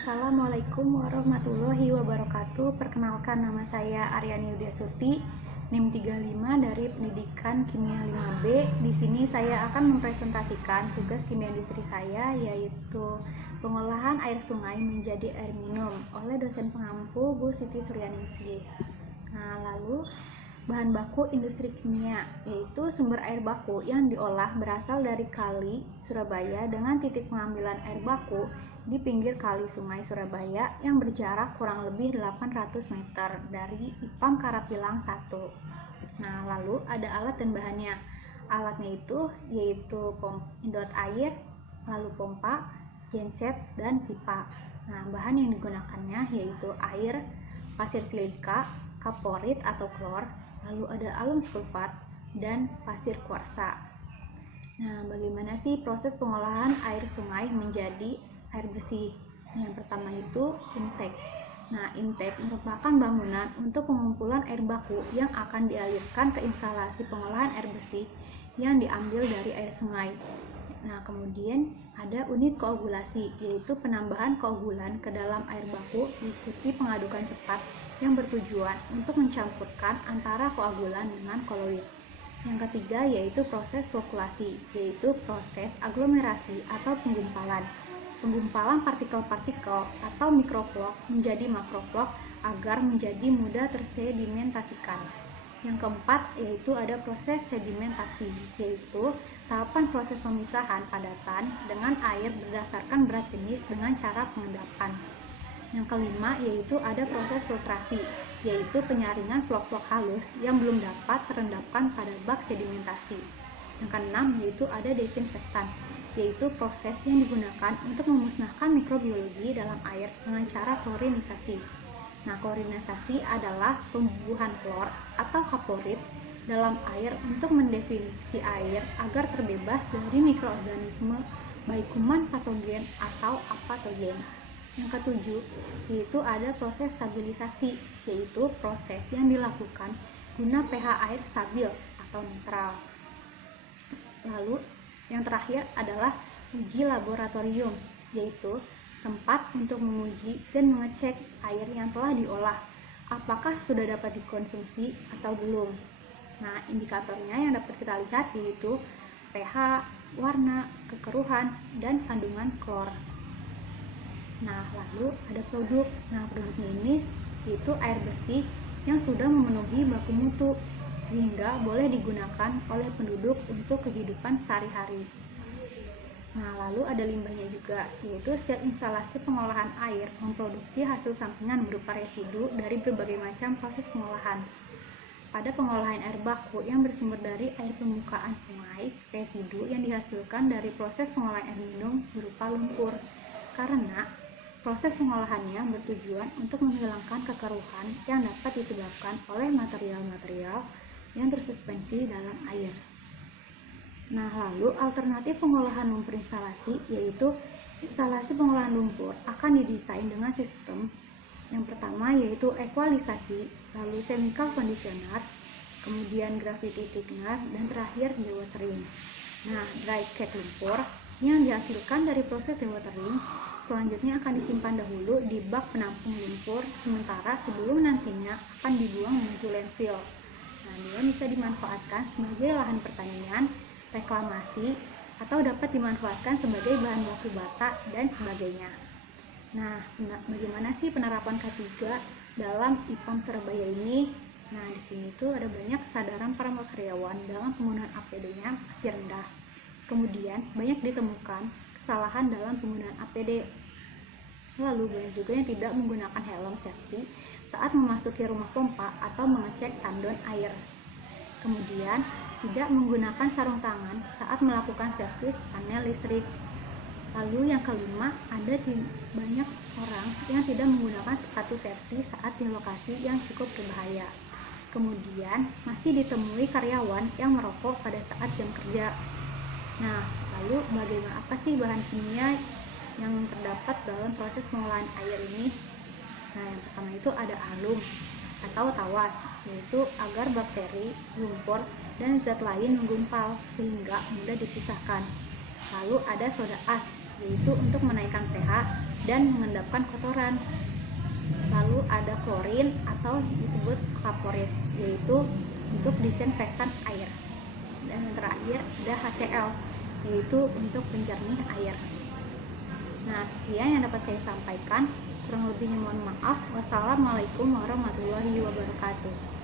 Assalamualaikum warahmatullahi wabarakatuh. Perkenalkan, nama saya Aryani Udiasuti, NIM 35 dari Pendidikan Kimia 5B. Di sini saya akan mempresentasikan tugas kimia industri saya, yaitu pengolahan air sungai menjadi air minum oleh dosen pengampu Bu Siti Suryaningsih. Lalu bahan baku industri kimia, yaitu sumber air baku yang diolah berasal dari kali Surabaya dengan titik pengambilan air baku di pinggir kali sungai Surabaya yang berjarak kurang lebih 800 meter dari IPAM Karapilang 1. Lalu ada alat dan bahannya. Alatnya yaitu penyedot air, lalu pompa, genset, dan pipa. Bahan yang digunakannya yaitu air, pasir silika, kaporit atau klor, lalu ada alum sulfat, dan pasir kuarsa. Bagaimana sih proses pengolahan air sungai menjadi air bersih? Yang pertama itu intake. Intake merupakan bangunan untuk pengumpulan air baku yang akan dialirkan ke instalasi pengolahan air bersih yang diambil dari air sungai. Kemudian ada unit koagulasi, yaitu penambahan koagulan ke dalam air baku diikuti pengadukan cepat yang bertujuan untuk mencampurkan antara koagulan dengan koloid. Yang ketiga yaitu proses flokulasi, yaitu proses aglomerasi atau penggumpalan. Penggumpalan partikel-partikel atau mikroflok menjadi makroflok agar menjadi mudah tersedimentasikan. Yang keempat yaitu ada proses sedimentasi, yaitu tahapan proses pemisahan padatan dengan air berdasarkan berat jenis dengan cara pengendapan. Yang kelima yaitu ada proses filtrasi, yaitu penyaringan flok-flok halus yang belum dapat terendapkan pada bak sedimentasi. Yang keenam yaitu ada desinfektan, yaitu proses yang digunakan untuk memusnahkan mikrobiologi dalam air dengan cara klorinisasi. Klorinisasi adalah pembubuhan klor atau kaporit dalam air untuk mendefinisi air agar terbebas dari mikroorganisme baik kuman patogen atau apatogen. Yang ketujuh yaitu ada proses stabilisasi, yaitu proses yang dilakukan guna pH air stabil atau netral. Lalu yang terakhir adalah uji laboratorium, yaitu tempat untuk menguji dan mengecek air yang telah diolah apakah sudah dapat dikonsumsi atau belum. Indikatornya yang dapat kita lihat yaitu pH, warna, kekeruhan, dan kandungan klor. Lalu ada produk. Produknya ini yaitu air bersih yang sudah memenuhi baku mutu sehingga boleh digunakan oleh penduduk untuk kehidupan sehari-hari. Lalu ada limbahnya juga, yaitu setiap instalasi pengolahan air memproduksi hasil sampingan berupa residu dari berbagai macam proses pengolahan. Pada pengolahan air baku yang bersumber dari air permukaan sungai, residu yang dihasilkan dari proses pengolahan air minum berupa lumpur, karena proses pengolahannya bertujuan untuk menghilangkan kekeruhan yang dapat disebabkan oleh material-material yang tersuspensi dalam air. Lalu alternatif pengolahan lumpur instalasi, yaitu instalasi pengolahan lumpur akan didesain dengan sistem yang pertama yaitu ekualisasi, lalu chemical conditioner, kemudian gravity thickener, dan terakhir dewatering. Dry cake lumpur yang dihasilkan dari proses dewatering selanjutnya akan disimpan dahulu di bak penampung lumpur sementara sebelum nantinya akan dibuang menuju landfill. Dia bisa dimanfaatkan sebagai lahan pertanian, reklamasi, atau dapat dimanfaatkan sebagai bahan baku bata dan sebagainya. Bagaimana sih penerapan K3 dalam IPAM Surabaya ini? Di sini ada banyak kesadaran para karyawan dalam penggunaan APD-nya masih rendah. Kemudian banyak ditemukan kesalahan dalam penggunaan APD. Lalu banyak juga yang tidak menggunakan helm safety saat memasuki rumah pompa atau mengecek tandon air. Kemudian tidak menggunakan sarung tangan saat melakukan servis panel listrik. Lalu yang kelima, ada banyak orang yang tidak menggunakan sepatu safety saat di lokasi yang cukup berbahaya. Kemudian masih ditemui karyawan yang merokok pada saat jam kerja. Lalu bagaimana apa sih bahan kimia yang terdapat dalam proses pengolahan air ini? Yang pertama itu ada alum atau tawas, yaitu agar bakteri, lumpur, dan zat lain menggumpal sehingga mudah dipisahkan. Lalu ada soda as, yaitu untuk menaikkan pH dan mengendapkan kotoran. Lalu ada klorin atau disebut kaporit, yaitu untuk disinfektan air. Dan yang terakhir ada HCl, yaitu untuk penjernih air. Nah, sekian yang dapat saya sampaikan. Kurang lebihnya mohon maaf. Wassalamualaikum warahmatullahi wabarakatuh.